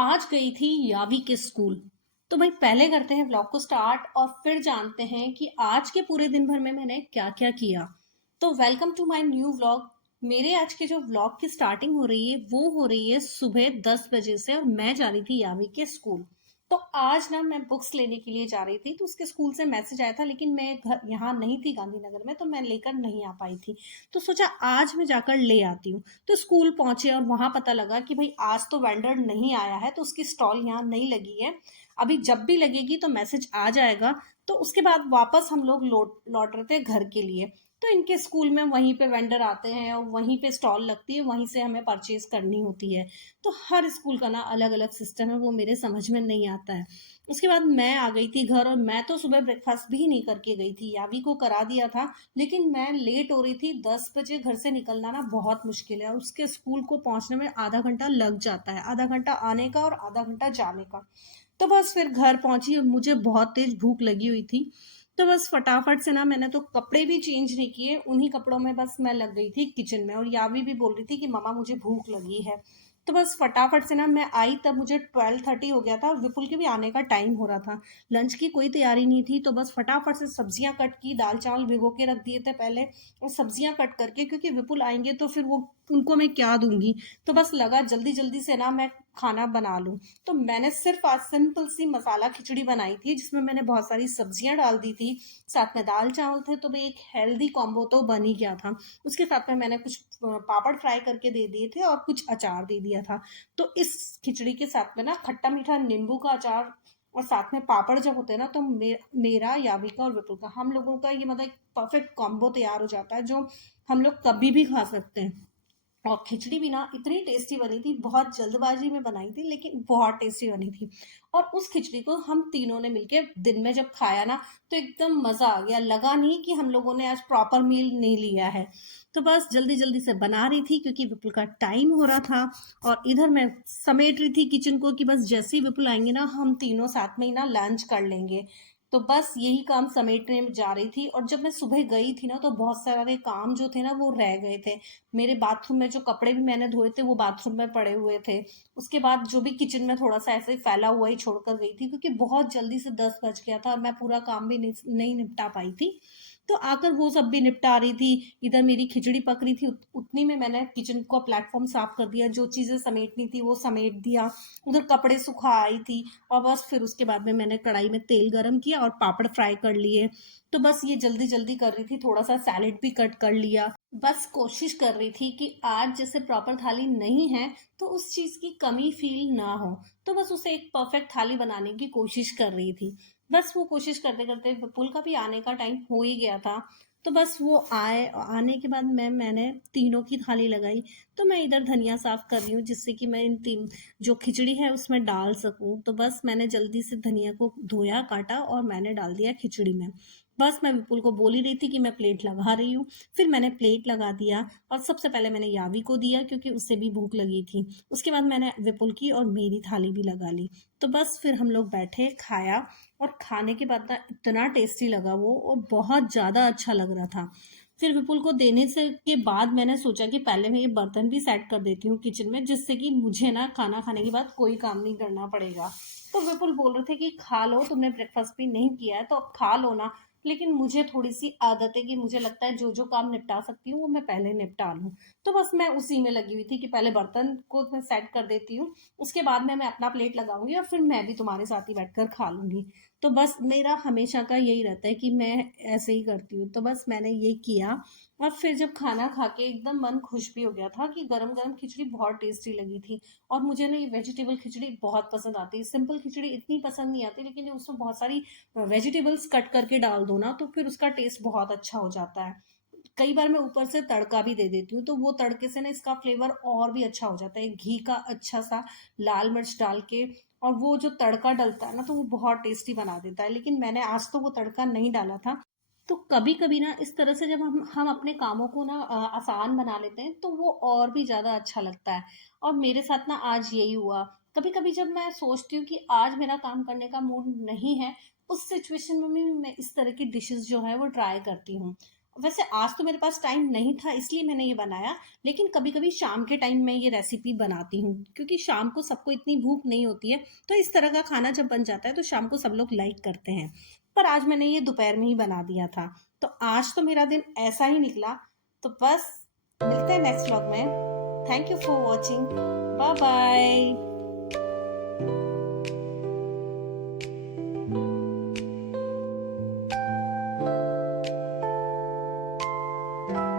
आज गई थी यावी के स्कूल। तो भाई पहले करते हैं व्लॉग को स्टार्ट और फिर जानते हैं कि आज के पूरे दिन भर में मैंने क्या क्या किया। तो welcome to my new vlog. मेरे आज के जो व्लॉग की स्टार्टिंग हो रही है वो हो रही है सुबह 10 बजे से और मैं जा रही थी यावी के स्कूल। तो आज ना मैं बुक्स लेने के लिए जा रही थी, तो उसके स्कूल से मैसेज आया था, लेकिन मैं घर यहाँ नहीं थी गांधीनगर में, तो मैं लेकर नहीं आ पाई थी। तो सोचा आज मैं जाकर ले आती हूँ। तो स्कूल पहुंचे और वहां पता लगा कि भाई आज तो वेंडर नहीं आया है, तो उसकी स्टॉल यहाँ नहीं लगी है। अभी जब भी लगेगी तो मैसेज आ जाएगा। तो उसके बाद वापस हम लोग लौट रहे थे घर के लिए। तो इनके स्कूल में वहीं पे वेंडर आते हैं और वहीं पे स्टॉल लगती है, वहीं से हमें परचेज करनी होती है। तो हर स्कूल का ना अलग अलग सिस्टम है, वो मेरे समझ में नहीं आता है। उसके बाद मैं आ गई थी घर और मैं तो सुबह ब्रेकफास्ट भी नहीं करके गई थी, यावी को करा दिया था। लेकिन मैं लेट हो रही थी, 10 बजे घर से निकलना ना बहुत मुश्किल है और उसके स्कूल को पहुंचने में आधा घंटा लग जाता है, आधा घंटा आने का और आधा घंटा जाने का। तो बस फिर घर पहुंची और मुझे बहुत तेज भूख लगी हुई थी। तो बस फटाफट से ना मैंने तो कपड़े भी चेंज नहीं किए, उन्हीं कपड़ों में बस मैं लग गई थी किचन में, और यावी भी बोल रही थी कि मम्मा मुझे भूख लगी है। तो बस फटाफट से ना मैं आई, तब मुझे 12:30 हो गया था और विपुल के भी आने का टाइम हो रहा था। लंच की कोई तैयारी नहीं थी, तो बस फटाफट से सब्जियां कट की, दाल चावल भिगो के रख दिए थे पहले। और सब्जियां कट करके, क्योंकि विपुल आएंगे तो फिर वो उनको मैं क्या दूंगी, तो बस लगा जल्दी जल्दी से ना मैं खाना बना लूं। तो मैंने सिर्फ आज सिंपल सी मसाला खिचड़ी बनाई थी, जिसमें मैंने बहुत सारी सब्जियां डाल दी थी, साथ में दाल चावल थे, तो भाई एक हेल्दी कॉम्बो तो बन ही गया था। उसके साथ में मैंने कुछ पापड़ फ्राई करके दे दिए थे और कुछ अचार दे दिया था। तो इस खिचड़ी के साथ में ना खट्टा मीठा नींबू का अचार और साथ में पापड़ जब होते हैं ना, तो मेरा याविका और विपुल का, हम लोगों का ये मतलब एक परफेक्ट कॉम्बो तैयार हो जाता है, जो हम लोग कभी भी खा सकते हैं। और खिचड़ी भी ना इतनी टेस्टी बनी थी, बहुत जल्दबाजी में बनाई थी लेकिन बहुत टेस्टी बनी थी। और उस खिचड़ी को हम तीनों ने मिलके दिन में जब खाया ना, तो एकदम मजा आ गया, लगा नहीं कि हम लोगों ने आज प्रॉपर मील नहीं लिया है। तो बस जल्दी जल्दी से बना रही थी क्योंकि विपुल का टाइम हो रहा था। और इधर मैं समेट रही थी किचन को कि बस जैसे ही विपुल आएंगे ना, हम तीनों साथ में ही ना लंच कर लेंगे। तो बस यही काम समेटने में जा रही थी, और जब मैं सुबह गई थी ना, तो बहुत सारे काम जो थे ना वो रह गए थे। मेरे बाथरूम में जो कपड़े भी मैंने धोए थे वो बाथरूम में पड़े हुए थे। उसके बाद जो भी किचन में थोड़ा सा ऐसे ही फैला हुआ ही छोड़कर गई थी, क्योंकि बहुत जल्दी से 10 बज गया था और मैं पूरा काम भी नहीं निपटा पाई थी। तो आकर वो सब भी निपटा रही थी। इधर मेरी खिचड़ी पक रही थी, उतनी में मैंने किचन का प्लेटफॉर्म साफ कर दिया, जो चीजें समेटनी थी वो समेट दिया। उधर कपड़े सुखा आई थी। और बस फिर उसके बाद में मैंने कढ़ाई में तेल गरम किया और पापड़ फ्राई कर लिए। तो बस ये जल्दी जल्दी कर रही थी, थोड़ा सा सैलेड भी कट कर लिया। बस कोशिश कर रही थी कि आज जैसे प्रॉपर थाली नहीं है तो उस चीज की कमी फील ना हो। तो बस उसे एक परफेक्ट थाली बनाने की कोशिश कर रही थी। बस वो कोशिश करते करते विपुल का भी आने का टाइम हो ही गया था। तो बस वो आने के बाद मैंने तीनों की थाली लगाई। तो मैं इधर धनिया साफ कर रही हूँ, जिससे कि मैं इन तीन जो खिचड़ी है उसमें डाल सकूं। तो बस मैंने जल्दी से धनिया को धोया, काटा और मैंने डाल दिया खिचड़ी में। बस मैं विपुल को बोल ही रही थी कि मैं प्लेट लगा रही हूँ। फिर मैंने प्लेट लगा दिया और सबसे पहले मैंने यावी को दिया, क्योंकि उससे भी भूख लगी थी। उसके बाद मैंने विपुल की और मेरी थाली भी लगा ली। तो बस फिर हम लोग बैठे, खाया। और खाने के बाद ना इतना टेस्टी लगा वो, और बहुत ज़्यादा अच्छा लग रहा था। फिर विपुल को देने से के बाद मैंने सोचा कि पहले मैं ये बर्तन भी सेट कर देती हूँ किचन में, जिससे कि मुझे ना खाना खाने के बाद कोई काम नहीं करना पड़ेगा। तो विपुल बोल रहे थे कि खा लो, तुमने ब्रेकफास्ट भी नहीं किया है तो अब खा लो ना। लेकिन मुझे थोड़ी सी आदत है कि मुझे लगता है जो जो काम निपटा सकती हूँ वो मैं पहले निपटा लूँ। तो बस मैं उसी में लगी हुई थी कि पहले बर्तन को मैं सेट कर देती हूँ, उसके बाद में मैं अपना प्लेट लगाऊंगी और फिर मैं भी तुम्हारे साथ ही बैठकर खा लूंगी। तो बस मेरा हमेशा का यही रहता है कि मैं ऐसे ही करती हूँ। तो बस मैंने ये किया। और फिर जब खाना खा के एकदम मन खुश भी हो गया था कि गरम गरम खिचड़ी बहुत टेस्टी लगी थी। और मुझे ना ये वेजिटेबल खिचड़ी बहुत पसंद आती है, सिंपल खिचड़ी इतनी पसंद नहीं आती, लेकिन उसमें बहुत सारी वेजिटेबल्स कट करके डाल दो ना, तो फिर उसका टेस्ट बहुत अच्छा हो जाता है। कई बार मैं ऊपर से तड़का भी दे देती हूँ, तो वो तड़के से ना इसका फ्लेवर और भी अच्छा हो जाता है, घी का अच्छा सा लाल मिर्च डाल के। और वो जो तड़का डलता है ना, तो वो बहुत टेस्टी बना देता है, लेकिन मैंने आज तो वो तड़का नहीं डाला था। तो कभी कभी ना इस तरह से जब हम अपने कामों को ना आसान बना लेते हैं, तो वो और भी ज्यादा अच्छा लगता है। और मेरे साथ ना आज यही हुआ। कभी कभी जब मैं सोचती हूँ कि आज मेरा काम करने का मूड नहीं है, उस सिचुएशन में भी मैं इस तरह की डिशेस जो है वो ट्राई करती हूँ। वैसे आज तो मेरे पास टाइम नहीं था इसलिए मैंने ये बनाया, लेकिन कभी कभी शाम के टाइम मैं ये रेसिपी बनाती हूँ क्योंकि शाम को सबको इतनी भूख नहीं होती है। तो इस तरह का खाना जब बन जाता है तो शाम को सब लोग लाइक करते हैं। पर आज मैंने ये दोपहर में ही बना दिया था। तो आज तो मेरा दिन ऐसा ही निकला। तो बस मिलते हैं नेक्स्ट व्लॉग में। Thank you for watching. Bye bye.